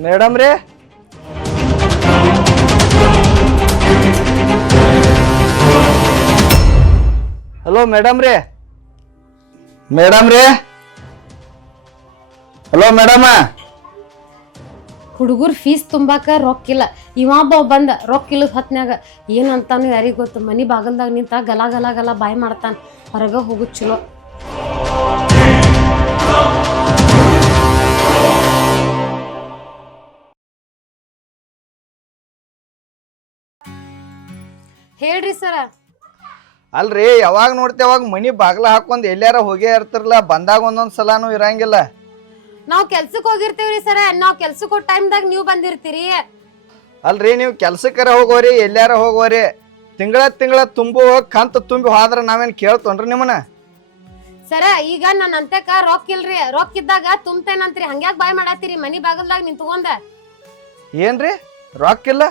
Madam ರೀ, hello madam ರೀ, madam ರೀ, ಹಲೋ ಮೇಡಮ. ಹುಡುಗರ್ ಫೀಸ್ ತುಂಬಾಕ ರೊಕ್ಕಿಲ್ಲ. ಇವ ಬಂದ ರೊಕ್ಕ ಇಲ್ಲದ ಹೊತ್ನ್ಯಾಗ ಏನಂತಾನು ಯಾರಿಗ ಗೊತ್ತು. ಮನಿ ಬಾಗಲ್ದಾಗ ನಿಂತ ಗಲ ಗಲ ಗಲ ಬಾಯ್ ಮಾಡ್ತಾನ. ಹೊರಗ ಹೋಗುದ್ ಚಲೋ. ಹೇಳ್ರಿ ಸರ. ಅಲ್ರಿ, ಯಾವಾಗ ನೋಡ್ತೇವೆ ಅವಾಗ ಮನಿ ಬಾಗ್ಲ ಹಾಕೊಂಡ್ ಎಲ್ಲಾರ ಹೋಗೇ ಇರ್ತಿರ್ಲ, ಬಂದಾಗ ಒಂದೊಂದ್ ಸಲಾನು ಇರಂಗಿಲ್ಲ. ನಾವ್ ಕೆಲ್ಸಕ್ ಹೋಗಿರ್ತೇವ್ರಿ ಸರ. ನಾವ್ ಕೆಲ್ಸಕ್ ಹೋಗ್ ಟೈಮ್ದಾಗ ನೀವ್ ಬಂದಿರ್ತೀರಿ. ಅಲ್ರಿ, ನೀವು ಕೆಲ್ಸಕ್ಕರ ಹೋಗೋರಿ ಎಲ್ಲಾರ ಹೋಗೋರಿ, ತಿಂಗಳ ತುಂಬು ಕಂತ ತುಂಬಿ ಹೋದ್ರ ನಾವೇನ್ ಕೇಳ್ತೋನ್ರಿ ನಿಮ್ಮನ್ನ? ಸರ ಈಗ ನನ್ ಅಂತಕ ರೊಕ್ಕ ಇಲ್ರಿ. ರೊಕ್ಕ ಇದ್ದಾಗ ತುಂಬ್ತೇನಂತ್ರಿ. ಹಂಗ್ಯಾಕ್ ಬಾಯ್ ಮಾಡತ್ತೀರಿ ಮನಿ ಬಾಗಲ್ದಾಗ ನಿಂತ್ಕೊಂಡ? ಏನ್ರಿ ರೊಕ್ಕಿಲ್ಲ?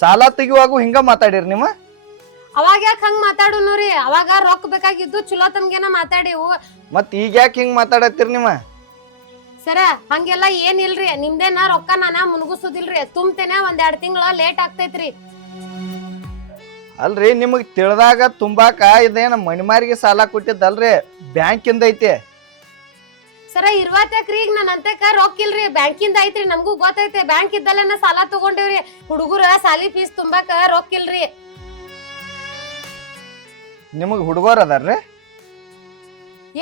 ಸಾಲ ತೆಗಿಯುವಾಗ ಹಿಂಗ ಮಾತಾಡಿರಿ ನಿಮ್ಮ? ಅವಾಗ ಯಾಕೆ ಹಂಗ ಮಾತಾಡುನು? ಅವಾಗ ರೊಕ್ಕ ಬೇಕಾಗಿದ್ದು ಚಲೋ ತಮ್ಗೇನ ಮಾತಾಡಿವು. ಮತ್ ಈಗ ಯಾಕೆ ಹಿಂಗ್ ಮಾತಾಡತ್ತೀರಿ ನಿಮ್ಮ? ಸರ ಹಂಗೆಲ್ಲ ಏನಿಲ್ರಿ. ನಿಮ್ದೇನ ರೊಕ್ಕ ನಾನ ಮುನ್ಗುಸುದಿಲ್ರಿ. ತುಂಬ್ತೇನೆ, 1-2 ತಿಂಗಳ ಲೇಟ್ ಆಗ್ತೈತ್ರಿ. ಅಲ್ರಿ, ನಿಮಗ್ ತಿಳಿದಾಗ ತುಂಬಾಕ ಇದೇನ ಮಣಿಮಾರಿಗೆ ಸಾಲ ಕೊಟ್ಟಿದ್ದಲ್ರಿ, ಬ್ಯಾಂಕಿಂದ ಐತಿ. ಸರ ಇರ್ವಾತಕ್ರಿ. ಈಗ ನನ್ ಅಂತಕ ರೊಕ್ಕ ಇಲ್ರಿ, ಬ್ಯಾಂಕಿಂದ ಐತ್ರಿ. ನಮಗೂ ಗೊತ್ತೈತೆ. ಬ್ಯಾಂಕ್ ಇದ್ದಲ್ಲೇನ ಸಾಲ ತಗೊಂಡೇವ್ರಿ. ಹುಡುಗರ ಸಾಲಿ ಫೀಸ್ ತುಂಬಾಕ ರೊಕ್ಕ ಇಲ್ರಿ. ನಿಮಗ್ ಹುಡುಗರ್ ಅದಾರ್ರಿ?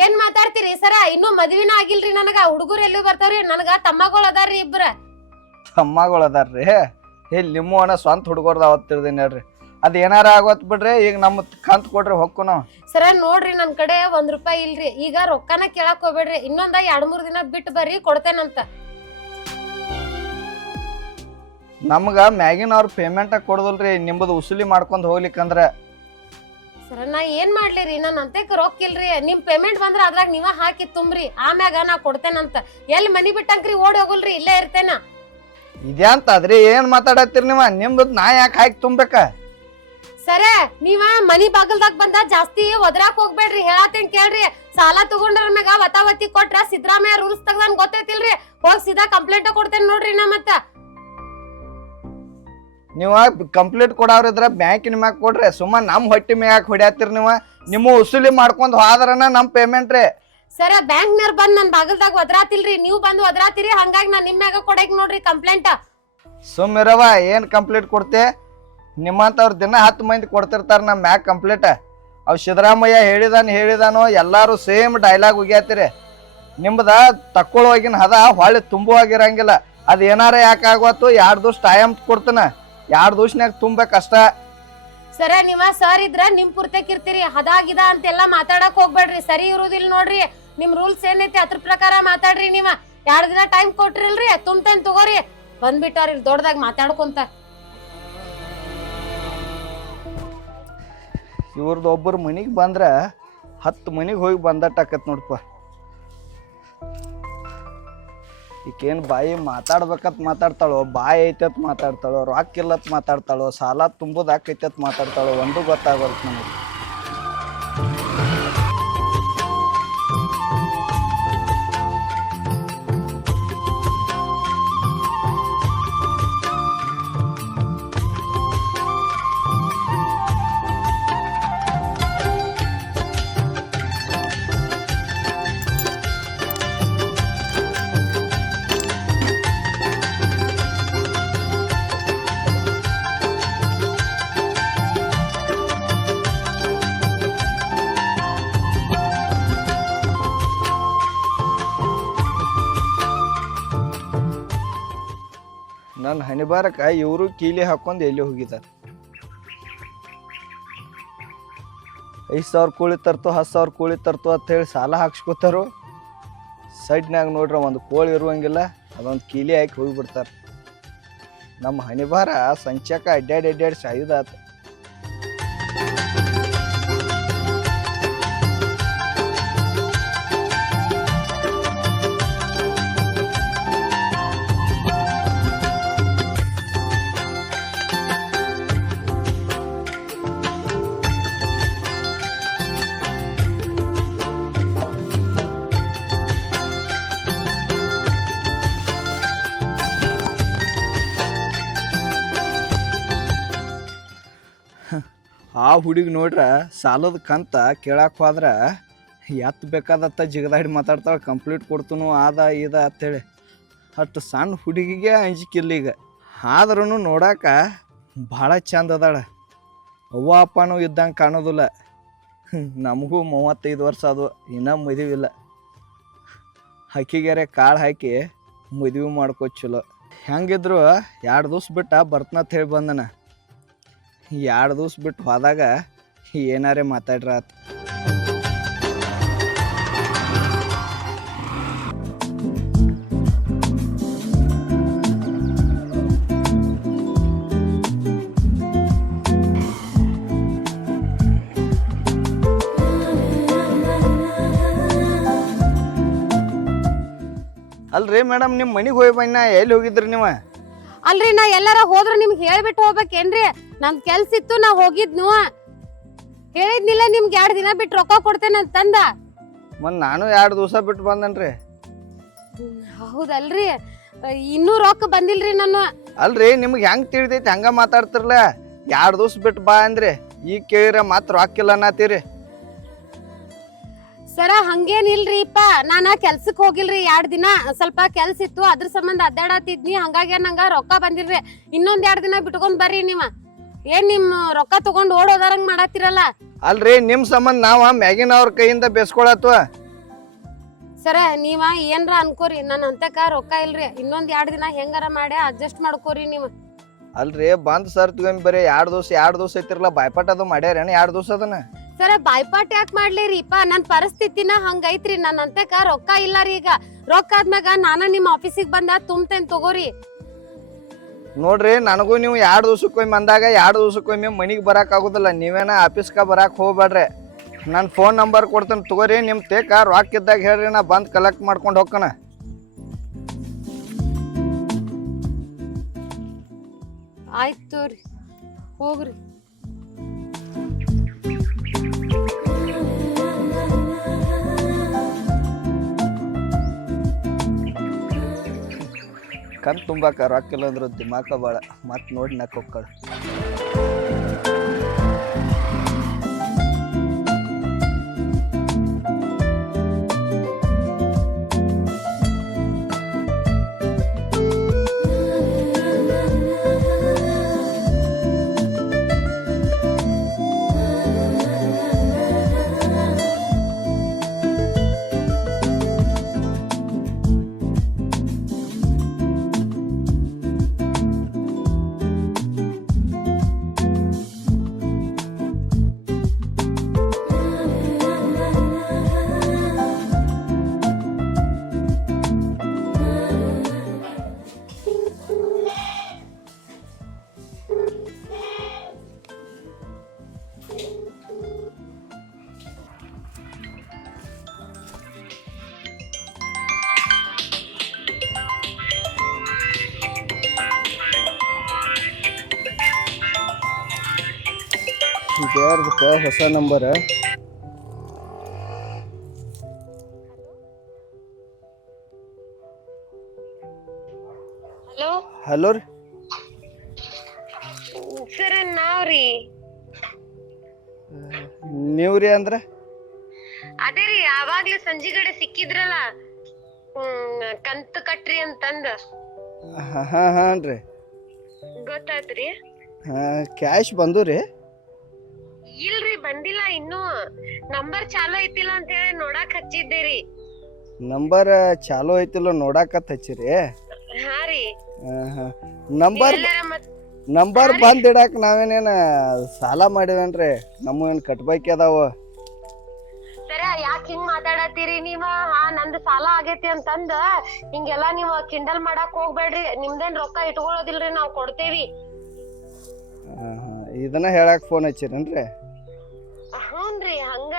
ಏನ್ ಮಾತಾಡ್ತೀರಿ ಸರ? ಇನ್ನು ಮದ್ವಿನ ಆಗಿಲ್ರಿ ನನಗ. ಹುಡುಗರು ಎಲ್ಲೂ ಬರ್ತಾವ್ರಿ. ನನಗ ತಮ್ಮಗಳು ಅದಾರ್ರಿ ಇಬ್ರ. ತಮ್ಮಗಳು ಅದಾರ್ರಿ? ನಿಮ್ಮ ಸ್ವಂತ ಹುಡುಗರ್ದ ಅವತ್ತಿರ್ದೀನಿ ಹೇಳ್ರಿ. ಅದ್ ಏನಾರ ಆಗೋತ್ ಬಿಡ್ರಿ. ಈಗ ನಮ್ ಕಂತ್ ಕೊಡ್ರಿ ಹೊಕ್ಕು ನಾವು. ಸರ ನೋಡ್ರಿ, ನನ್ ಕಡೆ 1 ರೂಪಾಯಿ ಇಲ್ರಿ. ಈಗ ರೊಕ್ಕನ ಕೇಳಕ್ ಹೋಗ್ಬೇಡ್ರಿ. ಇನ್ನೊಂದ 2-3 ದಿನ ಬಿಟ್ಟು ಬರ್ರಿ, ಕೊಡ್ತೇನಂತ. ನಮ್ಗ ಮ್ಯಾಗಿನ ಅವ್ರ ಪೇಮೆಂಟ್ ಕೊಡೋದಲ್ರಿ, ನಿಮ್ಮದು ಉಸುಲಿ ಮಾಡ್ಕೊಂಡ್ ಹೋಗ್ಲಿಕ್ಕಂದ್ರ. ಸರ ನಾ ಏನ್ ಮಾಡ್ಲಿರಿ? ನನ್ ಅಂತೇಕ್ ರೊಕ್ಕ ಇಲ್ರಿ. ನಿಮ್ ಪೇಮೆಂಟ್ ಬಂದ್ರ ಅದ್ರಾಗ ನೀವ ಹಾಕಿ ತುಂಬ್ರಿ, ಆಮ್ಯಾಗ ನಾ ಕೊಡ್ತೇನಂತ. ಎಲ್ಲಿ ಮನಿ ಬಿಟ್ಟಂಕ್ರಿ ಓಡಿ ಹೋಗಲ್ರಿ, ಇಲ್ಲೇ ಇರ್ತೇನ. ಇದ್ಯಾಂತ ಅದ್ರಿ? ಏನ್ ಮಾತಾಡತ್ತೀರಿ ನೀವ? ನಿಮ್ದು ನಾ ಯಾಕೆ ಹಾಕಿ ತುಂಬೇಕ? ಸರ ನೀವ ಮನಿ ಬಾಗಲ್ದಾಗ ಬಂದ ಜಾಸ್ತಿ ಒದ್ರಾಕ್ ಹೋಗ್ಬೇಡ್ರಿ. ಹೇಳತ್ತೇನ್ ಕೇಳ್ರಿ. ಸಾಲ ತಗೊಂಡ್ರ ಮ್ಯಾಗ ವತಾವತಿ ಕೊಟ್ರ ಸಿದ್ದರಾಮಯ್ಯ ರೂಲ್ಸ್ ತಗದಾನ್ ಗೊತ್ತೈತಿಲ್ರಿ. ಹೋಗ್ ಸೀದಾ ಕಂಪ್ಲೇಂಟ್ ಕೊಡ್ತೇನೆ ನೋಡ್ರಿ ನಾ. ಮತ್ತ ನೀವ ಕಂಪ್ಲೀಟ್ ಕೊಡವ್ರಿದ್ರ ಬ್ಯಾಂಕಿನ ಮ್ಯಾಗ ಕೊಡ್ರಿ. ಸುಮ್ಮ ನಮ್ ಹೊಟ್ಟಿ ಮ್ಯಾಗ ಹೊಡ್ಯಾತಿರ್ ನೀವ. ನಿಮ್ಮ ಉಸುಲಿ ಮಾಡ್ಕೊಂಡ್ ಹೋದ್ರನ ನಮ್ ಪೇಮೆಂಟ್ ರೀ. ಸರ ಬ್ಯಾಂಕ್ನರ್ ಬಂದ್ ನನ್ ಬಾಗಲ್ದಾಗ ಒದ್ರಾತಿಲ್ರಿ. ನೀವು ಬಂದು ಒದ್ರಾತಿರಿ. ಹಂಗಾಗಿ ನಾನ್ ನಿಮ್ ಮ್ಯಾಗ ಕೊಡಕ್ ನೋಡ್ರಿ ಕಂಪ್ಲೇಂಟ್. ಸುಮ್ಮಿರವ, ಏನ್ ಕಂಪ್ಲೀಟ್ ಕೊಡ್ತೆ? ನಿಮ್ಮಂತವ್ರ ದಿನ 10 ಮಂದಿ ಕೊಡ್ತಿರ್ತಾರ ನಮ್ ಮ್ಯಾಗ ಕಂಪ್ಲೀಟ್. ಅವ್ ಸಿದ್ದರಾಮಯ್ಯ ಹೇಳಿದಾನೋ ಎಲ್ಲಾರು ಸೇಮ್ ಡೈಲಾಗ್ ಉಗ್ಯಾತಿರಿ. ನಿಮ್ದ ತಕ್ಕೊಳ್ಳುವಾಗಿನ ಹದ ಹೊಳ್ಳಿ ತುಂಬುವಾಗಿರಂಗಿಲ್ಲ. ಅದ್ ಏನಾರ ಯಾಕಾಗತ್ತು? 2 ದಿವಸ ಟೈಮ್ ಕೊಡ್ತಾನ, 2 ದಿವಸನ್ಯಾಗ ತುಂಬಬೇಕಷ್ಟ. ಸರ ನೀವ ಸರ್ ಇದ್ರ ನಿಮ್ ಪೂರ್ತಕ್ ಇರ್ತೀರಿ. ಹದಾಗಿದ ಅಂತೆಲ್ಲಾ ಮಾತಾಡಕ್ ಹೋಗ್ಬೇಡ್ರಿ. ಸರಿ ಇರುದಿಲ್ ನೋಡ್ರಿ. ನಿಮ್ ರೂಲ್ಸ್ ಏನೈತಿ ಅದ್ರ ಪ್ರಕಾರ ಮಾತಾಡ್ರಿ. ನೀವ 2 ದಿನ ಟೈಮ್ ಕೊಟ್ರಿಲ್ರಿ, ತುಂಬ್ತೇನ್ ತಗೋರಿ. ಬಂದ್ಬಿಟ್ಟಾರ ಇಲ್ಲಿ ದೊಡ್ಡದಾಗ ಮಾತಾಡ್ಕೊಂತ. ಇವ್ರದ್ದು ಒಬ್ಬರು ಮನಿಗೆ ಬಂದ್ರ 10 ಮನಿಗೆ ಹೋಗಿ ಬಂದಟ್ಟಾಕತ್ ನೋಡಪ್ಪ. ಈಕೇನು ಬಾಯಿ ಮಾತಾಡ್ಬೇಕತ್ ಮಾತಾಡ್ತಾಳೋ, ಬಾಯಿ ಐತತ್ ಮಾತಾಡ್ತಾಳೋ, ರೊಕ್ಕ ಇಲ್ಲತ್ ಮಾತಾಡ್ತಾಳೋ, ಸಾಲ ತುಂಬೋದು ಆಕೈತತ್ ಮಾತಾಡ್ತಾಳೋ, ಒಂದು ಗೊತ್ತಾಗೋಲ್ತು ನಮಗೆ. ನನ್ನ ಹಣಿಬಾರಕ ಇವರು ಕೀಲಿ ಹಾಕೊಂಡು ಎಲ್ಲಿ ಹೋಗಿದ್ದಾರೆ. 5,000 ಕೋಳಿ ತರ್ತು, 10,000 ಕೋಳಿ ತರ್ತು ಅಂತ ಹೇಳಿ ಸಾಲ ಹಾಕ್ಸ್ಕೊತಾರು. ಸೈಡ್ನಾಗ ನೋಡ್ರಿ ಒಂದು ಕೋಳಿ ಇರುವಂಗಿಲ್ಲ, ಅದೊಂದು ಕೀಲಿ ಹಾಕಿ ಹೋಗಿಬಿಡ್ತಾರೆ. ನಮ್ಮ ಹಣಿಬಾರ ಸಂಚಾಕ ಅಡ್ಡಾಡಿ ಸಾಯುದಾತ. ಆ ಹುಡುಗಿ ನೋಡ್ರ ಸಾಲದ ಕಂತ ಕೇಳಕ್ಕೆ ಹೋದ್ರೆ ಎತ್ತು ಬೇಕಾದತ್ತ ಜಿಗದಾಡಿ ಮಾತಾಡ್ತಾಳೆ, ಕಂಪ್ಲೀಟ್ ಕೊಡ್ತನು ಆದ ಇದ ಅಂತೇಳಿ. ಅಷ್ಟು ಸಣ್ಣ ಹುಡುಗಿಗೆ ಅಂಜಿಕಿಲ್ಲ ಈಗ. ಆದ್ರೂ ನೋಡಾಕ ಭಾಳ ಚಂದ ಅದಾಳ. ಅವ್ವ ಅಪ್ಪನೂ ಇದ್ದಂಗೆ ಕಾಣೋದಿಲ್ಲ. ನಮಗೂ 35 ವರ್ಷ ಅದು, ಇನ್ನೂ ಮದುವಿಲ್ಲ. ಹಕ್ಕಿಗೆರೆ ಕಾಳು ಹಾಕಿ ಮದುವೆ ಮಾಡ್ಕೋ ಚಲೋ. ಹೆಂಗಿದ್ರು 2 ದಿವ್ಸ ಬಿಟ್ಟು ಬರ್ತನಂತ ಹೇಳಿ ಬಂದನ. 2 ದಿವ್ಸ ಬಿಟ್ಟು ಹೋದಾಗ ಏನಾರೇ ಮಾತಾಡ್ರ ಆತ. ಅಲ್ರಿ ಮೇಡಮ್, ನಿಮ್ಮ ಮನೆಗೆ ಹೋಗಿ ಬನ್ನ ಎಲ್ಲಿ ಹೋಗಿದ್ರಿ ನೀವು? ಅಲ್ರಿ ನಾ ಎಲ್ಲಾರ ಹೋದ್ರ ನಿಮ್ಗೆ ಹೇಳ್ಬಿಟ್ಟು ಹೋಗ್ಬೇಕೇನ್ರಿ? ನಮ್ ಕೆಲ್ಸ ಇತ್ತು, ನಾ ಹೋಗಿದ್ನು. ಹೇಳಿದ್ನಿಲ್ಲ ನಿಮ್ಗೆ 2 ದಿನ ಬಿಟ್ಟು ರೊಕ್ಕ ಕೊಡ್ತೇನೆ ಅಂತಂದ. ನಾನು 2 ದಿವಸ ಬಿಟ್ಟು ಬಂದನ್ರಿ. ಹೌದಲ್ರಿ, ಇನ್ನೂ ರೊಕ್ಕ ಬಂದಿಲ್ರಿ ನಾನು. ಅಲ್ರಿ ನಿಮ್ಗೆ ಹೆಂಗ್ ತಿಳಿದೈತಿ ಹಂಗ ಮಾತಾಡ್ತಿರ್ಲ? 2 ದಿವ್ಸ ಬಿಟ್ಟು ಬಾ ಅಂದ್ರಿ, ಈಗ ಕೇಳಿರ ಮಾತ್ರ ರೊಕ್ಕಿಲ್ಲ ಅನ್ನತ್ತೀರಿ. ಸರ ಹಂಗೇನಿಲ್ರಿಪ್ಪ, ನಾನ ಕೆಲ್ಸಕ್ ಹೋಗಿಲ್ರಿ 2 ದಿನ. ಸ್ವಲ್ಪ ಕೆಲ್ಸ ಇತ್ತು, ಅದ್ರ ಸಂಬಂಧ ಅಡ್ಡಾಡತ್ತಿದ್ನಿ. ಹಂಗಾಗಿ ನಂಗ ರೊಕ್ಕ ಬಂದಿಲ್ರಿ. ಇನ್ನೊಂದ್ 2 ದಿನ ಬಿಟ್ಕೊಂಡ್ ಬರ್ರಿ ನೀವ. ಏನ್ ನಿಮ್ ರೊಕ್ಕ ತಗೊಂಡ್ ಓಡೋದಾರಂಗ್ ಮಾಡತ್ತಿರಲ್ಲ. ಅಲ್ರಿ ನಿಮ್ ಸಂಬಂಧ ನಾವ ಮ್ಯಾಗಿನವ್ರ ಕೈಯಿಂದ ಬೇಸ್ಕೊಳತ್ವ. ಸರ ನೀವ ಏನ್ರ ಅನ್ಕೋರಿ, ನನ್ ಅಂತಕ ರೊಕ್ಕ ಇಲ್ರಿ. ಇನ್ನೊಂದ್ 2 ದಿನ ಹೆಂಗಾರ ಮಾಡಿ ಅಡ್ಜಸ್ಟ್ ಮಾಡ್ಕೋರಿ ನೀವ. ಅಲ್ರಿ ಬಂದ್ ಸರ್ ತಗೊಂಡ್ ಬರೀ 2 ದಿವ್ಸ ಐತಿರಲ್ಲ, ಬಾಯ್ಪಾಟ್ ಅದು ಮಾಡ್ಯಾರೇನ 2 ದಿವ್ಸ ಅದನ್ನ? ಸರ ಬಾಯ್ಪಾಟ್ ಯಾಕೆ ಮಾಡ್ಲಿರಿಪ್ಪ? ನನ್ ಪರಿಸ್ಥಿತಿನ ಹಂಗೈತ್ರಿ. ನನ್ ಅಂತಕ ರೊಕ್ಕ ಇಲ್ಲ ರೀ. ಈಗ ರೊಕ್ಕ ಆದ್ಮ್ಯಾಗ ನಾನ ನಿಮ್ ಆಫೀಸಿಗೆ ಬಂದ ತುಂಬ್ತೇನ್ ತಗೋರಿ. ನೋಡ್ರಿ, ನನಗೂ ನೀವು 2 ದಿವ್ಸಕ್ಕೊಮ್ಮೆ ಅಂದಾಗ 2 ದಿವ್ಸಕ್ಕೊಮ್ಮೆ ಮನಿಗೆ ಬರಾಕ್ ಆಗುದಿಲ್ಲ. ನೀವೇನ ಆಫೀಸ್ಕ ಬರಾಕ್ ಹೋಗ್ಬೇಡ್ರಿ. ನನ್ನ ಫೋನ್ ನಂಬರ್ ಕೊಡ್ತೇನೆ ತಗೋರಿ. ನಿಮ್ ತೇಕ ರೊಕ್ಕ ಇದ್ದಾಗ ಹೇಳ್ರಿ, ನಾ ಬಂದ್ ಕಲೆಕ್ಟ್ ಮಾಡ್ಕೊಂಡು ಹೋಗ್ಕನ. ಆಯ್ತು ರೀ, ಹೋಗ್ರಿ. ಕಣ್ ತುಂಬಾಕ ರೊಕ್ಕಿಲ್ಲ ಅಂದ್ರ ದಿಮಾಕ ಭಾಳ. ಮತ್ ನೋಡಿ ನಕ್ ಹೋಗ್ಕಳ. ಇದ್ಯಾರ್ದಕ್ಕ ಹೊಸ ನಂಬರ್? ಹಲೋ ಹಲೋ ರೀ. ಸರ ನಾವ್ರಿ. ನೀವ್ರಿ ಅಂದ್ರ? ಅದೇ ರೀ, ಯಾವಾಗ್ಲೂ ಸಂಜಿಗಡೆ ಸಿಕ್ಕಿದ್ರಲ್ಲ, ಕಂತು ಕಟ್ರಿ ಅಂತಂದ. ಹಾನ್ರಿ, ಗೊತ್ತಾತ್ರಿ. ಕ್ಯಾಶ್ ಬಂದು ರೀ? ಇಲ್ರಿ, ಬಂದಿಲ್ಲ ಇನ್ನೂ. ನಂಬರ್ ಚಾಲು ಐತಿಲ್ಲ ಅಂತ ಹೇಳಿ ನೋಡಾಕ್ ಹಚ್ಚಿದ್ದೀರಿ. ನಂಬರ್ ಚಾಲು ಐತಿಲ್ಲ ನೋಡಾಕತ್ ಹಚ್ಚಿರಿ? ಹಾ ರೀ. ನಂಬರ್ ಬಂದ್ ಇಡಾಕ ನಾವೇನೇನ ಸಾಲ ಮಾಡಿವೇನ್ರಿ? ನಮ್ಮ ಏನ್ ಕಟ್ಬೇಕಿ ಅದಾವ. ಸರ ಯಾಕೆ ಹಿಂಗ್ ಮಾತಾಡತ್ತೀರಿ ನೀವ? ನಂದು ಸಾಲ ಆಗೇತಿ ಅಂತಂದ ಹಿಂಗೆಲ್ಲಾ ನೀವ್ ಕಿಂಡಲ್ ಮಾಡಾಕ್ ಹೋಗ್ಬೇಡ್ರಿ. ನಿಮ್ದೇನ್ ರೊಕ್ಕ ಇಟ್ಕೊಳ್ಳೋದಿಲ್ರಿ, ನಾವ್ ಕೊಡ್ತೇವಿ. ಇದನ್ನ ಹೇಳಾಕ್ ಫೋನ್ ಹಚ್ಚಿರೇನ್ರಿ? ಹ್ಞೂನ್ರಿ, ಹಂಗ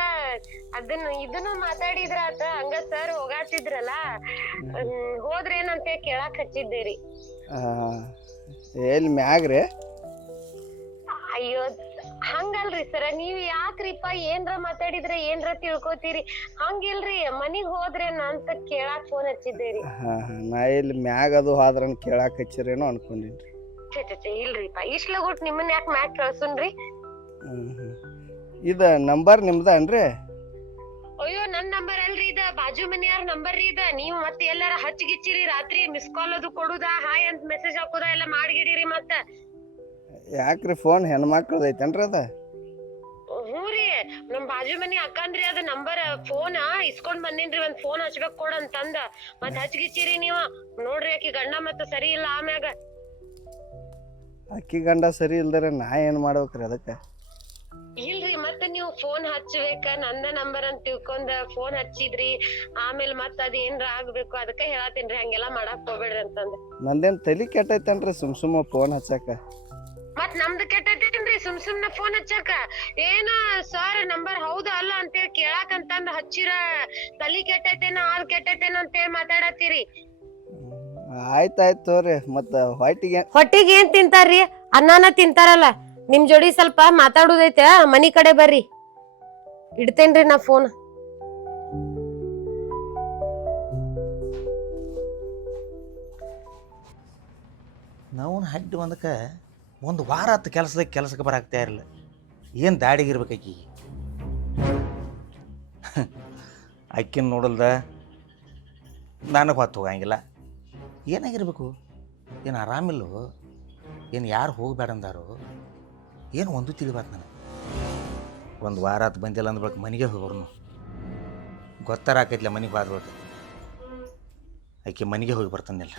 ಇದನ್ನು ಮಾತಾಡಿದ್ರ ಆತ. ಹಂಗ ಸರ್ ಹೋಗಾತಿದ್ರಲ್ಲ, ಹೋದ್ರೇನಂತ ಕೇಳಾಕ್ ಹಚ್ಚಿದ್ದೀರಿ. ಎಲ್ಲಿ ಮ್ಯಾಗ್ರಿ? ಅಯ್ಯೋ ಹಂಗಲ್ರಿ ಸರ, ನೀವ್ ಯಾಕ್ರಿಪ್ಪ ಏನ್ರ ಮಾತಾಡಿದ್ರೆ ಏನ್ರ ತಿಳ್ಕೊತೀರಿ. ಹಂಗಿಲ್ರಿ, ಮನಿಗ್ ಹೋದ್ರೇನ ಅಂತ ಕೇಳಾಕ್ ಫೋನ್ ಹಚ್ಚಿದ್ದೀರಿ. ನಾ ಇಲ್ಲಿ ಮ್ಯಾಗ್ ಅದು ಹೋದ್ರನ್ ಕೇಳಾಕ್ ಹಚ್ಚಿರೇನೋ ಅನ್ಕೊಂಡಿನ್ರಿ. ಇಲ್ರಿಪ್ಪ, ಇಷ್ಟ್ ಲಗುಟ್ ನಿಮ್ಮನ್ನ ಯಾಕೆ ಮ್ಯಾಗ್ ಕಳ್ಸುನ್ರಿ? ಇದು ನಂಬರ್ ನಿಮ್ದನ್ರಿ? ಅಯ್ಯೋ ನನ್ ನಂಬರ್ ಅಲ್ರಿ ಇದ, ಬಾಜು ಮನೆಯಾರ ನಂಬರ್ ರೀ ಇದ. ನೀವು ಮತ್ತೆ ಎಲ್ಲಾರ ಹಚ್ಚಿಗಿಚ್ಚಿರಿ ರಾತ್ರಿ ಮಿಸ್ ಕಾಲ್ ಅದು ಕೊಡುದಾ, ಹಾಯ್ ಅಂತ ಮೆಸೇಜ್ ಹಾಕುದಾ ಎಲ್ಲ ಮಾಡಿಗಿಡಿರಿ ಮತ್ತ. ಯಾಕ್ರಿ ಫೋನ್ ಹೆಣ್ಮಕ್ಳದ ಐತೇನ್ರಿ ಅದ? ಹ್ಞೂ ರೀ, ನಮ್ ಬಾಜು ಮನಿ ಅಕ್ಕಂದ್ರಿ ಅದ ನಂಬರ್. ಫೋನ್ ಇಸ್ಕೊಂಡ್ ಬಂದಿನ್ರಿ, ಒಂದ್ ಫೋನ್ ಹಚ್ಬೇಕ್ ಕೊಡ ಅಂತಂದ. ಮತ್ ಹಚ್ಗಿಚ್ಚಿರಿ ನೀವ. ನೋಡ್ರಿ ಆಕಿ ಗಂಡ ಮತ್ತ ಸರಿ ಇಲ್ಲ ಆಮ್ಯಾಗ. ಅಕ್ಕಿ ಗಂಡ ಸರಿ ಇಲ್ದರೆ ನಾ ಏನ್ ಮಾಡ್ಬೇಕ್ರಿ ಅದಕ್ಕೆ? ಇಲ್ರಿ ಮತ್ತೆ ನೀವು ಫೋನ್ ಹಚ್ಬೇಕ ನಂದ ನಂಬರ್ ಅಂತ ತಿಳ್ಕೊಂಡ ಫೋನ್ ಹಚ್ಚಿದ್ರಿ, ಆಮೇಲೆ ಮತ್ ಅದ್ ಏನ್ರ ಆಗ್ಬೇಕು, ಅದಕ್ಕ ಹೇಳತ್ತೇನ್ರಿ ಹಂಗೆಲ್ಲಾ ಮಾಡಾಕ್ ಹೋಗ್ಬೇಡ್ರಿ ಅಂತಂದ. ನಂದೇನ್ ತಲಿ ಕೆಟ್ಟೈತೇನ್ರಿ ಸುಮ್ಮ ಫೋನ್ ಹಚ್ಚಾಕ? ಮತ್ ನಮ್ದು ಕೆಟ್ಟೈತೇನ್ರಿ ಸುಮ್ನೆ ಫೋನ್ ಹಚ್ಚಾಕ? ಏನ ಸರ್ ನಂಬರ್ ಹೌದಾ ಅಲ್ಲ ಅಂತೇಳಿ ಕೇಳಾಕಂತಂದ್ ಹಚ್ಚಿರ ತಲಿ ಕೆಟ್ಟೈತೇನ ಹಾಲ್ ಕೆಟ್ಟೈತೇನ ಅಂತೇಳಿ ಮಾತಾಡತ್ತೀರಿ. ಆಯ್ತಾಯ್ತು ತೋರಿ. ಮತ್ತ ಹೊಟ್ಟಿಗೆ ಏನ್ ತಿಂತಾರ್ರಿ? ಅನ್ನನ ತಿಂತಾರಲ್ಲ. ನಿಮ್ ಜೋಡಿ ಸ್ವಲ್ಪ ಮಾತಾಡುದೈತೆ, ಮನಿ ಕಡೆ ಬರ್ರಿ. ಇಡ್ತೇನ್ರಿ ನಾ ಫೋನ್. ನಾವು ಹಡ್ಡಿ ಒಂದಕ್ಕೆ ಒಂದು ವಾರ ಹತ್ತು ಕೆಲಸಕ್ಕೆ ಬರಾಕ್ತಾ ಇರಲಿಲ್ಲ. ಏನು ದಾಡಿಗಿರ್ಬೇಕು ಆಕಿಗೆ. ಅಕ್ಕಿನ ನೋಡಲ್ದ ನನಗೆ ಹೊತ್ತು ಹೋಗಂಗಿಲ್ಲ. ಏನಾಗಿರ್ಬೇಕು? ಏನು ಆರಾಮಿಲ್ಲೋ, ಏನು ಯಾರು ಹೋಗಬೇಡ ಅಂದಾರೋ ಏನು ಒಂದು ತಿಳಿಬಾರ್ದು ನನಗೆ. ಒಂದು ವಾರ ಹತ್ತು ಬಂದಿಲ್ಲ ಅಂದ್ಬೇಕು ಮನೆಗೆ ಹೋಗೋರು ಗೊತ್ತಾರ ಆಕೈತಿಲ್ಲ. ಮನೆಗೆ ಬಾದ್ಬೇಕು ಆಕೆ ಮನೆಗೆ ಹೋಗಿ ಬರ್ತಾನಿಲ್ಲ.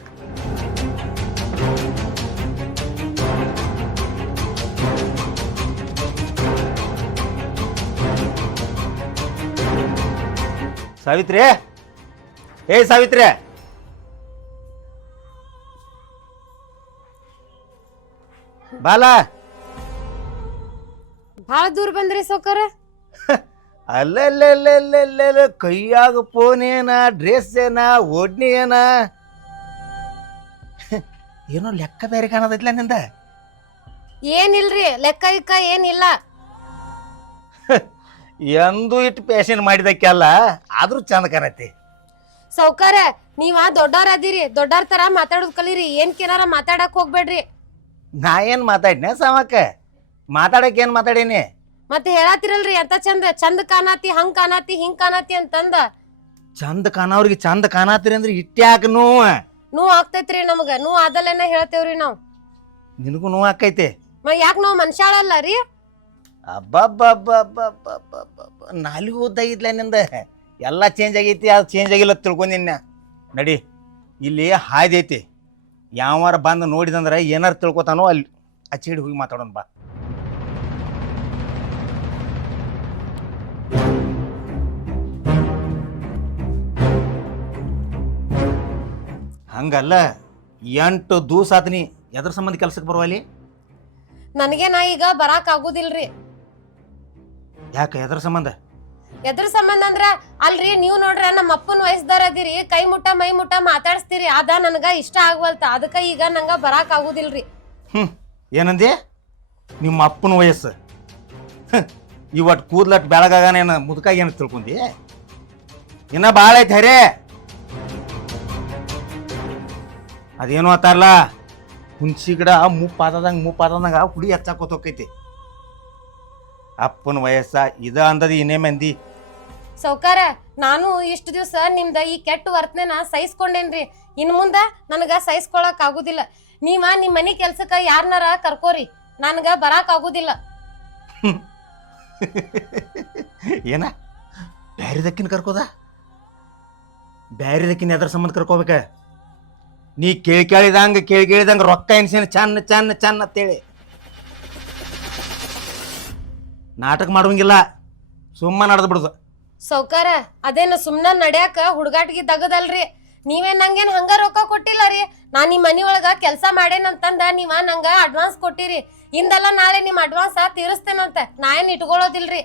ಸಾವಿತ್ರಿ, ಏ ಸಾವಿತ್ರಿ, ಬಾಲ. ಬಾಳ ದೂರ ಬಂದ್ರಿ ಸೌಕರ. ಅಲ್ಲ ಕೈಯಾಗ ಫೋನ್ ಏನ, ಡ್ರೆಸ್ ಏನ, ಓಡ್ನಿ ಏನ, ಏನೋ ಲೆಕ್ಕ ಬೇರೆ ಕಾಣದೈತ್ಲ ನಿಂದ. ಏನಿಲ್ರಿ, ಲೆಕ್ಕ ಇಕ್ಕ ಏನಿಲ್ಲ. ಎಂದು ಇಟ್ಟು ಪ್ಯಾಷನ್ ಮಾಡಿದಕ್ಕೆಲ್ಲ ಆದ್ರೂ ಚಂದ ಕಾಣತಿ. ಸೌಕರ ನೀವ ದೊಡ್ಡವ್ರ ಅದೀರಿ, ದೊಡ್ಡವ್ರ ತರ ಮಾತಾಡೋದ್ ಕಲೀರಿ. ಏನ್ಕೇನಾರ ಮಾತಾಡಕ್ ಹೋಗ್ಬೇಡ್ರಿ. ನಾ ಏನ್ ಮಾತಾಡಿನ ಸಾಮಕ್ಕ? ಮಾತಾಡಕ್ ಏನ್ ಮಾತಾಡೀನಿ? ಮತ್ತೆ ಹೇಳತ್ತಿರಲ್ರಿ ಅಂತ ಚಂದ ಕಾಣತಿ, ಹಂಗ್ ಕಾಣತಿ, ಹಿಂಗ್ ಕಾಣತಿ ಅಂತಂದ. ಚಂದ ಕಾಣವ್ರಿಗೆ ಚಂದ ಕಾಣತ್ತೀರಿ ಅಂದ್ರೆ ಇಟ್ಟ್ಯಾಕ ನೋವು ಆಗ್ತೈತ್ರಿ ನಮಗ. ನೋವು ಆದಲ್ಲೇನ ಹೇಳ್ತೇವ್ರಿ ನಾವ್. ನಿನಗೂ ನೋವು ಆಕೈತೆ? ಯಾಕ ನಾವ್ ಮನುಷ್ಯಾಳಲ್ಲ ರೀ? ನಾಲಿಗೆ ಉದ್ದಾಗಿತ್ಲ ನಿಂದ. ಎಲ್ಲ ಚೇಂಜ್ ಆಗೈತಿ, ಅದು ಚೇಂಜ್ ಆಗಿಲ್ಲ ತಿಳ್ಕೊಂಡಿನ. ನಡಿ, ಇಲ್ಲಿ ಹಾದಿ ಐತಿ. ಯಾವಾರ ಬಂದು ನೋಡಿದಂದ್ರೆ ಏನಾರು ತಿಳ್ಕೊತಾನೋ ಅಲ್ಲಿ ಅಚ್ಚಿಡಿ ಹೋಗಿ ಮಾತಾಡೋಣ ಬಾ. ಹಂಗಲ್ಲ, 8 ದಿವಸ ಆತನಿ ಎದ್ರ ಸಂಬಂಧ ಕೆಲ್ಸಕ್ಕೆ ಬರುವಲ್ಲಿ? ನನಗೆ ನಾ ಈಗ ಬರಾಕ್ ಆಗುದಿಲ್ರಿ. ಯಾಕೆ? ಎದ್ರ ಸಂಬಂಧ? ಎದ್ರ ಸಂಬಂಧ ಅಂದ್ರ ಅಲ್ರಿ, ನೀವ್ ನೋಡ್ರ ನಮ್ಮ ಅಪ್ಪನ ವಯಸ್ಸದಾರ ಅದಿರಿ, ಕೈ ಮುಟ್ಟ ಮೈ ಮುಟ್ಟ ಮಾತಾಡ್ಸ್ತೀರಿ. ಅದ ನನಗ ಇಷ್ಟ ಆಗ್ವಲ್ತ, ಅದಕ್ಕ ಈಗ ನಂಗ ಬರಾಕ್ ಆಗುದಿಲ್ರಿ. ಏನಂದಿ? ನಿಮ್ಮ ಅಪ್ಪನ ವಯಸ್ಸು ಇವತ್ತು ಕೂದ್ಲಟ್ ಬೆಳಗಾಗನೇನ ಮುದುಕಾಗಿ ಏನು ತಿಳ್ಕೊಂಡಿ? ಇನ್ನ ಭಾಳ ಐತೆ ಹರೇ. ಅದೇನು ಆತಾರಲ್ಲ, ಹುಣಸಿ ಗಿಡ ಮುಪ್ಪಾದಂಗ ಹುಡಿ ಹಚ್ಚಾಕೋತ ಹೋಕೈತಿ. ಅಪ್ಪನ ವಯಸ್ಸ ಇದ ಅಂದದಿ ಇನ್ನೇ ಮಂದಿ. ಸೌಕಾರ, ನಾನು ಇಷ್ಟು ದಿವಸ ನಿಮ್ದ ಈ ಕೆಟ್ಟ ವರ್ತನೆನ ಸಹಿಸ್ಕೊಂಡೇನ್ರಿ. ಇನ್ ಮುಂದ ನನಗ ಸಹಿಸ್ಕೊಳಕ್ ಆಗುದಿಲ್ಲ. ನೀವ ನಿಮ್ ಮನಿ ಕೆಲ್ಸಕ್ಕ ಯಾರನಾರ ಕರ್ಕೋರಿ, ನನ್ಗ ಬರಾಕ್ ಆಗುದಿಲ್ಲ. ಏನ ಬ್ಯಾರಿದಕ್ಕಿನ ಕರ್ಕೋದ? ಬ್ಯಾರಿದಕ್ಕಿನ ಎದ್ರ ಸಂಬಂಧ ಕರ್ಕೋಬೇಕ? ನೀ ಕೇಳಿದಂಗ ರೊಕ್ಕ ಎನ್ಸಿನ ಚನ್ನ ಅಂತೇಳಿ ನಾಟಕ ಮಾಡುವಂಗಿಲ್ಲ. ಸುಮ್ಮ ನಡೆದು ಬಿಡುದು. ಸೌಕಾರ, ಅದೇನು ಸುಮ್ನ ನಡ್ಯಾಕ ಹುಡುಗಾಟಿಗೆ ದಗದಲ್ರಿ. ನೀವೇನ್ ನಂಗೇನ್ ಹಂಗ ರೊಕ್ಕ ಕೊಟ್ಟಿಲ್ಲ ರೀ. ನಾನ್ ನಿಮ್ ಮನಿ ಒಳಗ ಕೆಲ್ಸ ಮಾಡೇನಂತಂದ ನೀವ ನಂಗ ಅಡ್ವಾನ್ಸ್ ಕೊಟ್ಟಿರಿ. ಇಂದಲ್ಲ ನಾಳೆ ನಿಮ್ ಅಡ್ವಾನ್ಸ್ ತೀರಿಸ್ತೇನಂತ. ನಾ ಏನ್ ಇಟ್ಕೊಳ್ಳೋದಿಲ್ರಿ.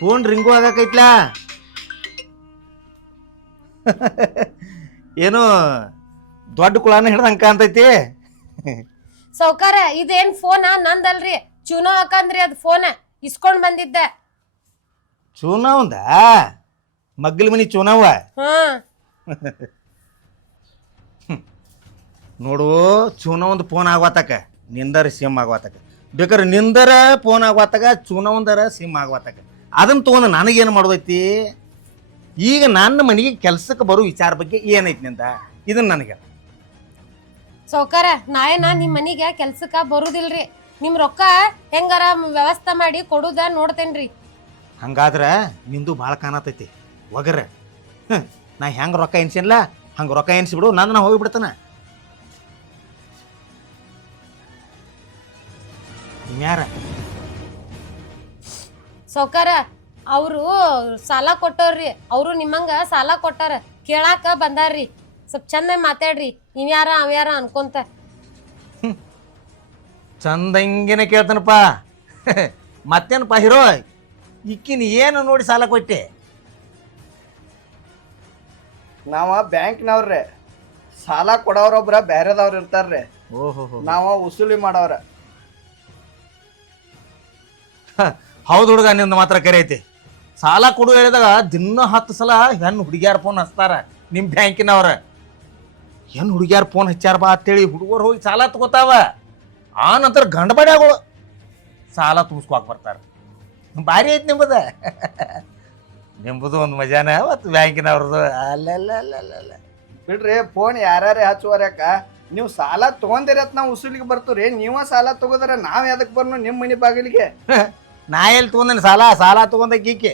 Phone ring ಆಗಕೈತ್ಲಾ? ಏನು ದೊಡ್ಡ ಕುಳಾನ ಹಿಡ್ದಂಗ ಕಾಣ್ತೈತಿ. ಸೌಕಾರ, ಇದೇನ್ ಫೋನ ನಂದಲ್ರಿ, ಚೂನೋ ಹಾಕಂದ್ರಿ. ಅದ್ ಫೋನ್ ಇಸ್ಕೊಂಡ್ ಬಂದಿದ್ದೆ. ಚೂನಾವಂದ? ಮಗ್ಗಲ ಮನಿ ಚೂನಾವ? ನೋಡು, ಚೂನ ಒಂದು ಫೋನ್ ಆಗವತ್ತಕ ನಿಂದರ ಸಿಮ್ ಆಗುವತ್ತಾಗ ಬೇಕಾದ್ರೆ ನಿಂದರ ಫೋನ್ ಆಗುವತ್ತಾಗ ಚೂನವಂದರ ಸಿಮ್ ಆಗುವತ್ತಾಗ ಅದನ್ನ ತೊಗೊಂಡು ನನಗೇನು ಮಾಡೋದೈತಿ. ಈಗ ನನ್ನ ಮನೆಗೆ ಕೆಲ್ಸಕ್ಕೆ ಬರೋ ವಿಚಾರ ಬಗ್ಗೆ ಏನೈತಿ ನಿಂದ ಇದನ್ನ ನನಗೆ ಸೌಕಾರ ನಾಯೇನ ನಿಮ್ ಮನಿಗೆ ಕೆಲ್ಸಕ್ಕ ಬರುದಿಲ್ರಿ. ನಿಮ್ ರೊಕ್ಕ ಹೆಂಗಾರ ವ್ಯವಸ್ಥೆ ಮಾಡಿ ಕೊಡುದ ನೋಡ್ತೇನ್ರಿ. ಹಂಗಾದ್ರೆ ನಿಂದು ಭಾಳ ಕಾಣತೈತಿ ಒಗರ. ನಾ ಹೆಂಗೆ ರೊಕ್ಕ ಎನ್ಸಿನ್ಲ ಹಂಗೆ ರೊಕ್ಕ ಎನ್ಸಿಬಿಡು, ನಾನು ಹೋಗಿಬಿಡ್ತಾನ. ಇನ್ಯಾರ ಸೌಕಾರ ಅವರು ಸಾಲ ಕೊಟ್ಟವ್ರಿ. ಅವರು ನಿಮ್ಮಂಗ ಸಾಲ ಕೊಟ್ಟಾರ, ಕೇಳಾಕ ಬಂದಾರ್ರಿ. ಸ್ವಲ್ಪ ಚಂದ ಮಾತಾಡ್ರಿ. ಇನ್ಯಾರ ಅವ್ಯಾರ ಅನ್ಕೊಂತ ಚಂದಂಗಿನ ಕೇಳ್ತಾನಪ್ಪ. ಮತ್ತೇನಪ್ಪ ಹೀರೋ, ಇಕ್ಕಿನ ಏನು ನೋಡಿ ಸಾಲ ಕೊಟ್ಟೆ? ನಾವ ಬ್ಯಾಂಕ್ನವ್ರಿ, ಸಾಲ ಕೊಡೋರೊಬ್ರ ಬ್ಯಾರೆದವ್ರು ಇರ್ತಾರ್ರಿ, ಓಹೋ ನಾವ ವಸೂಲಿ ಮಾಡವ್ರ. ಹೌದು ಹುಡುಗ, ನಿಂದು ಮಾತ್ರ ಕರೆ ಐತಿ. ಸಾಲ ಕೊಡು ಹೇಳಿದಾಗ ದಿನ 10 ಸಲ ಹೆಣ್ಣು ಹುಡುಗಿಯಾರ ಫೋನ್ ಹಚ್ತಾರ ನಿಮ್ಮ ಬ್ಯಾಂಕಿನವ್ರ. ಹೆಣ್ಣು ಹುಡುಗಿಯಾರ ಫೋನ್ ಹಚ್ಚಾರ ಬಾ ಅಂತೇಳಿ ಹುಡುಗರು ಹೋಗಿ ಸಾಲ ತಗೋತಾವ. ಆ ನಂತರ ಗಂಡಬಡ್ಯಾಗಳು ಸಾಲ ತುಂಬಿಸ್ಕೋಕ್ ಬರ್ತಾರ. ಭಾರಿ ಐತಿ ನಿಂಬುದ. ನಿಂಬುದು ಒಂದು ಮಜಾನ ಮತ್ತು ಬ್ಯಾಂಕಿನವ್ರದ್ದು ಅಲ್ಲ ಬಿಡ್ರಿ, ಫೋನ್ ಯಾರ್ಯಾರ ಹಚ್ಚುವರ್ಯಾಕ ನೀವು ಸಾಲ ತಗೊಂಡಿರತ್ ನಾವು ವಸೂಲಿಗೆ ಬರ್ತೀವ್ರಿ. ನೀವ ಸಾಲ ತಗೋದ್ರ ನಾವ್ ಯಾದಕ್ ಬರ್ನು ನಿಮ್ಮ ಮನಿ ಬಾಗಿಲಿಗೆ? ನಾ ಎಲ್ಲಿ ತಗೊಂಡೇನಿ ಸಾಲ ತಗೊಂಡ ಗೀಕೆ?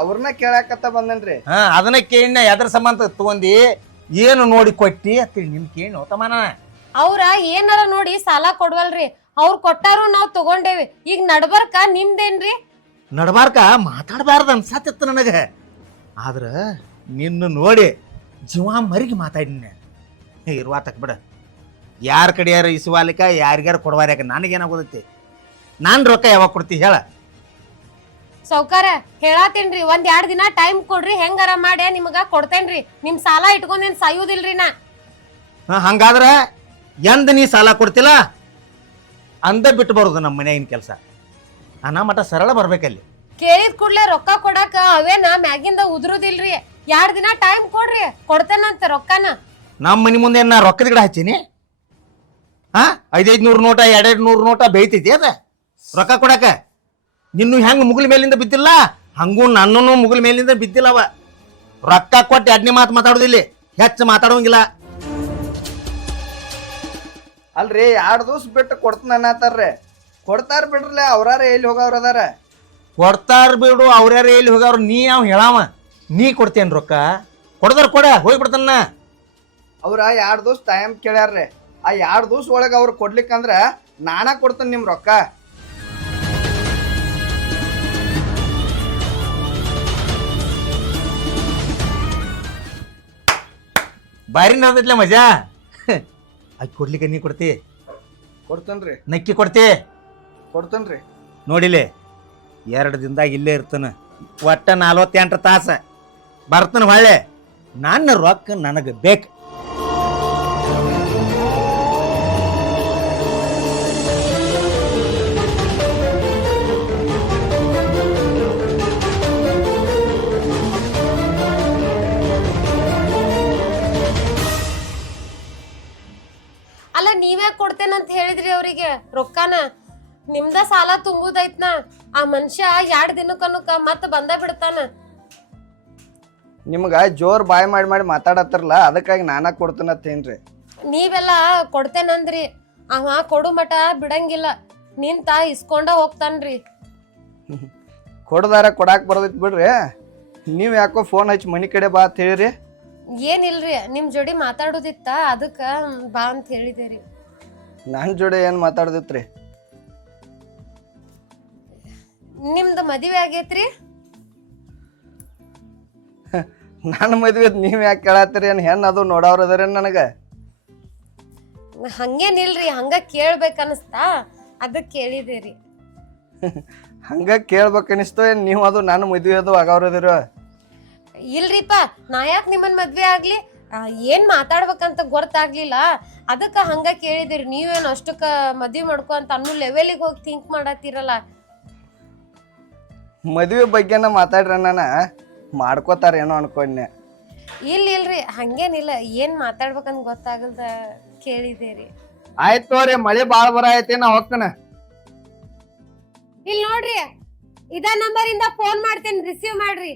ಅವ್ರನ್ನ ಕೇಳಾಕತ್ತ ಬಂದನ್ರಿ. ಅದನ್ನ ಕೇಳಿನ ಎದ್ರ ಸಂಬಂಧ ತಗೊಂಡಿ, ಏನು ನೋಡಿ ಕೊಟ್ಟಿ ಅಂತೇಳಿ ನಿಮ್ ಕೇಳಿ ಹೋತಮಾನ. ಅವ್ರ ಏನಾರ ನೋಡಿ ಸಾಲ ಕೊಡ್ವಲ್ರಿ. ಅವ್ರು ಕೊಟ್ಟಾರು ನಾವ್ ತಗೊಂಡೇವಿ. ಈಗ ನಡ್ಬರ್ಕ ನಿಮ್ದೇನ್ರಿ? ನಡ್ಬಾರ್ಕ ಮಾತಾಡಬಾರ್ದು ಅನ್ಸತ್ತಿತ್ತು ನನಗೆ. ಆದ್ರ ನಿನ್ನ ನೋಡಿ ಜೀವ ಮರಿಗೆ ಮಾತಾಡಿನ. ಇರುವಾತಕ್ ಬಿಡ, ಯಾರ ಕಡೆಯಾರ ಇಸುವಾಲಿಕ ಯಾರಿಗಾರ ಕೊಡವಾರ್ಯಾಕ ನನಗೇನಾಗೋದೈತಿ? ನಾನು ರೊಕ್ಕ ಯಾವಾಗ ಕೊಡ್ತಿ ಹೇಳ? ಸೌಕಾರ ಹೇಳಾತೇನ್ರಿ, 1-2 ದಿನ ಟೈಮ್ ಕೊಡ್ರಿ, ಹೆಂಗಾರ ಮಾಡಿ ನಿಮಗ ಕೊಡ್ತೇನ್ರಿ. ನಿಮ್ ಸಾಲ ಇಟ್ಕೊಂಡೇನ್ ಸಾಯುದಿಲ್ರಿ ನಾ. ಹಂಗಾದ್ರ ಎಂದ ನೀ ಸಾಲ ಕೊಡ್ತಿಲ್ಲ ಅಂದ ಬಿಟ್ಟು ಬರೋದು ನಮ್ಮ ಮನ್ಯಾಗಿನ ಕೆಲಸ. ಅನ್ನ ಮಟ ಸರಳ ಬರ್ಬೇಕಲ್ಲಿ. ಕೇಳಿದ ಕೂಡ್ಲೆ ರೊಕ್ಕ ಕೊಡಾಕ ಅವೇನ ಮ್ಯಾಗಿಂದ ಉದುರುದಿಲ್ರಿ. 2 ದಿನ ಟೈಮ್ ಕೊಡ್ರಿ, ಕೊಡ್ತೇನಂತ ರೊಕ್ಕನ. ನಮ್ಮ ಮನಿ ಮುಂದೆ ನಾ ರೊಕ್ಕದ ಗಿಡ ಹಚ್ಚೀನಿ? 500 ನೋಟ 200 ನೋಟ ಬೇಯ್ತೈತಿ ಅದ ರೊಕ್ಕ ಕೊಡಾಕ? ನಿನ್ನೂ ಹೆಂಗ್ ಮುಗಿಲ ಮೇಲಿಂದ ಬಿದ್ದಿಲ್ಲ ಹಂಗೂ ನನ್ನೂ ಮುಗಿಲ ಮೇಲಿಂದ ಬಿದ್ದಿಲ್ಲವ. ರೊಕ್ಕ ಕೊಟ್ಟು 2ನೇ ಮಾತು ಮಾತಾಡೋದಿಲ್ಲ, ಹೆಚ್ಚು ಮಾತಾಡೋಂಗಿಲ್ಲ. ಅಲ್ರಿ 2 ದಿವ್ಸ ಬಿಟ್ಟು ಕೊಡ್ತೀನಿ ಅನ್ನತಾರ್ರಿ. ಕೊಡ್ತಾರ ಬಿಡ್ರಲ್ಲ, ಅವ್ರಾರ ಎಲ್ಲಿ ಹೋಗವ್ರ ಅದಾರ? ಕೊಡ್ತಾರ ಬಿಡು, ಅವ್ರ್ಯಾರ ಎಲ್ಲಿ ಹೋಗವ್ರು? ನೀ ಅವ್ ಹೇಳಾವ, ನೀ ಕೊಡ್ತೇನ್ ರೊಕ್ಕ? ಕೊಡದಾರ ಕೊಡ, ಹೋಗ್ಬಿಡ್ತಾನ. ಅವ್ರ 2 ದಿವ್ಸ ಟೈಮ್ ಕೇಳ್ಯಾರ್ರಿ. ಆ 2 ದಿವ್ಸ ಒಳಗೆ ಅವ್ರು ಕೊಡ್ಲಿಕ್ಕಂದ್ರ ನಾನಾ ಕೊಡ್ತೇನೆ ನಿಮ್ ರೊಕ್ಕ. ಬಾರಿ ನಡ್ದೈತ್ಲೆ ಮಜಾ. ಅಕ್ಕಿ ಕೊಡ್ಲಿಕ್ಕೆ ನೀ ಕೊಡ್ತಿ? ಕೊಡ್ತೇನ್ರಿ. ನಕ್ಕಿ ಕೊಡ್ತಿ? ಕೊಡ್ತೇನ್ರಿ. ನೋಡಿಲೆ 2 ದಿನದಾಗ ಇಲ್ಲೇ ಇರ್ತಾನ, ಒಟ್ಟ 48 ತಾಸ ಬರ್ತಾನ ಹೊಳ್ಳೆ. ನನ್ನ ರೊಕ್ಕ ನನಗೆ ಬೇಕು. ಅಲ್ಲ ನೀವೇ ಕೊಡ್ತೇನಂತ ಹೇಳಿದ್ರಿ ಅವ್ರಿಗೆ ರೊಕ್ಕನ. ನಿಮ್ದ ಸಾಲ ತುಂಬುದೈತ್ನ. ಆ ಮನುಷ್ಯ 2 ದಿನಕ್ಕನುಕ ಮತ್ತ ಬಂದ ಬಿಡ್ತಾನ. ನಿಮ್ಗ ಜೋರ್ ಬಾಯ್ ಮಾಡಿ ಮಾತಾಡತ್ತಿರಲ್ಲ, ಅದಕ್ಕಾಗಿ ನಾನಾ ಕೊಡ್ತೇನತ್ತೇನ್ರಿ. ನೀವೆಲ್ಲ ಕೊಡ್ತೇನಂದ್ರಿ, ಅವ ಕೊಡು ಮಟ ಬಿಡಂಗಿಲ್ಲ, ನಿಂತ ಇಸ್ಕೊಂಡ ಹೋಗ್ತಾನ್ರಿ. ಕೊಡದಾರ ಕೊಡಾಕ್ ಬರೋದೈತ್ ಬಿಡ್ರಿ. ನೀವ್ ಯಾಕೋ ಫೋನ್ ಹಚ್ಚಿ ಮನಿ ಕಡೆ ಬಾ ಅಂತ ಹೇಳಿರಿ. ಏನಿಲ್ರಿ, ನಿಮ್ ಜೋಡಿ ಮಾತಾಡೋದಿತ್ತ, ಅದಕ್ಕ ಬಾ ಅಂತ ಹೇಳಿದೇರಿ. ನನ್ನ ಜೋಡಿ ಏನ್ ಮಾತಾಡ್ದಿತ್ರಿ? ನಿಮ್ದು ಮದುವೆ ಆಗೇತ್ರಿ? ನನ್ನ ಮದ್ವೆ ನೀವ್ ಯಾಕೆ ಕೇಳತ್ತೀರಿ? ಏನ್ ಹೆಣ್ ಅದು ನೋಡವ್ರ ಅದಾರೇನ್ ನನಗ? ಹಂಗೇನಿಲ್ರಿ, ಹಂಗ ಕೇಳ್ಬೇಕನ್ನಿಸ್ತಾ ಅದಕ್ಕೆ ಕೇಳಿದೇರಿ. ಹಂಗ ಕೇಳ್ಬೇಕನಿಸ್ತು ಏನ್ ನೀವು ಅದು ನನ್ನ ಮದ್ವೆ ಅದು ಆಗವ್ರದಿರ? ಇಲ್ರಿಪ್ಪ, ನಾ ಯಾಕೆ ನಿಮ್ಮನ್ ಮದ್ವೆ ಆಗ್ಲಿ, ಏನ್ ಮಾತಾಡ್ಬೇಕಂತ ಗೊತ್ತಾಗ್ಲಿಲ್ಲ, ಅದಕ್ಕ ಹಂಗ ಕೇಳಿದಿರಿ. ನೀವೇನು ಅಷ್ಟಕ್ಕ ಮದ್ವೆ ಮಾಡ್ಕೊ ಅಂತ ಅನ್ನೋ ಲೆವೆಲಿಗೆ ಹೋಗಿ ಥಿಂಕ್ ಮಾಡತ್ತೀರಲ್ಲ. ಮದ್ವೆ ಬಗ್ಗೆನ ಮಾತಾಡ್ರ ನಾನು ಮಾಡ್ಕೋತಾರ ಏನೋ ಅನ್ಕೊಂಡೆ. ಇಲ್ರಿ, ಹಂಗೇನಿಲ್ಲ, ಏನ್ ಮಾತಾಡ್ಬೇಕಂತ ಗೊತ್ತಾಗಲ್ದ ಕೇಳಿದೇರಿ. ಆಯ್ತು ತೋರಿ ಮಳಿ ಬಾಳ ಬರ ಐತಿ ನಾ ಹೋಗ್ತೇನೆ. ಇಲ್ಲಿ ನೋಡ್ರಿ ಇದ ನಂಬರ್ ಇಂದ ಫೋನ್ ಮಾಡ್ತೇನೆ, ರಿಸೀವ್ ಮಾಡ್ರಿ.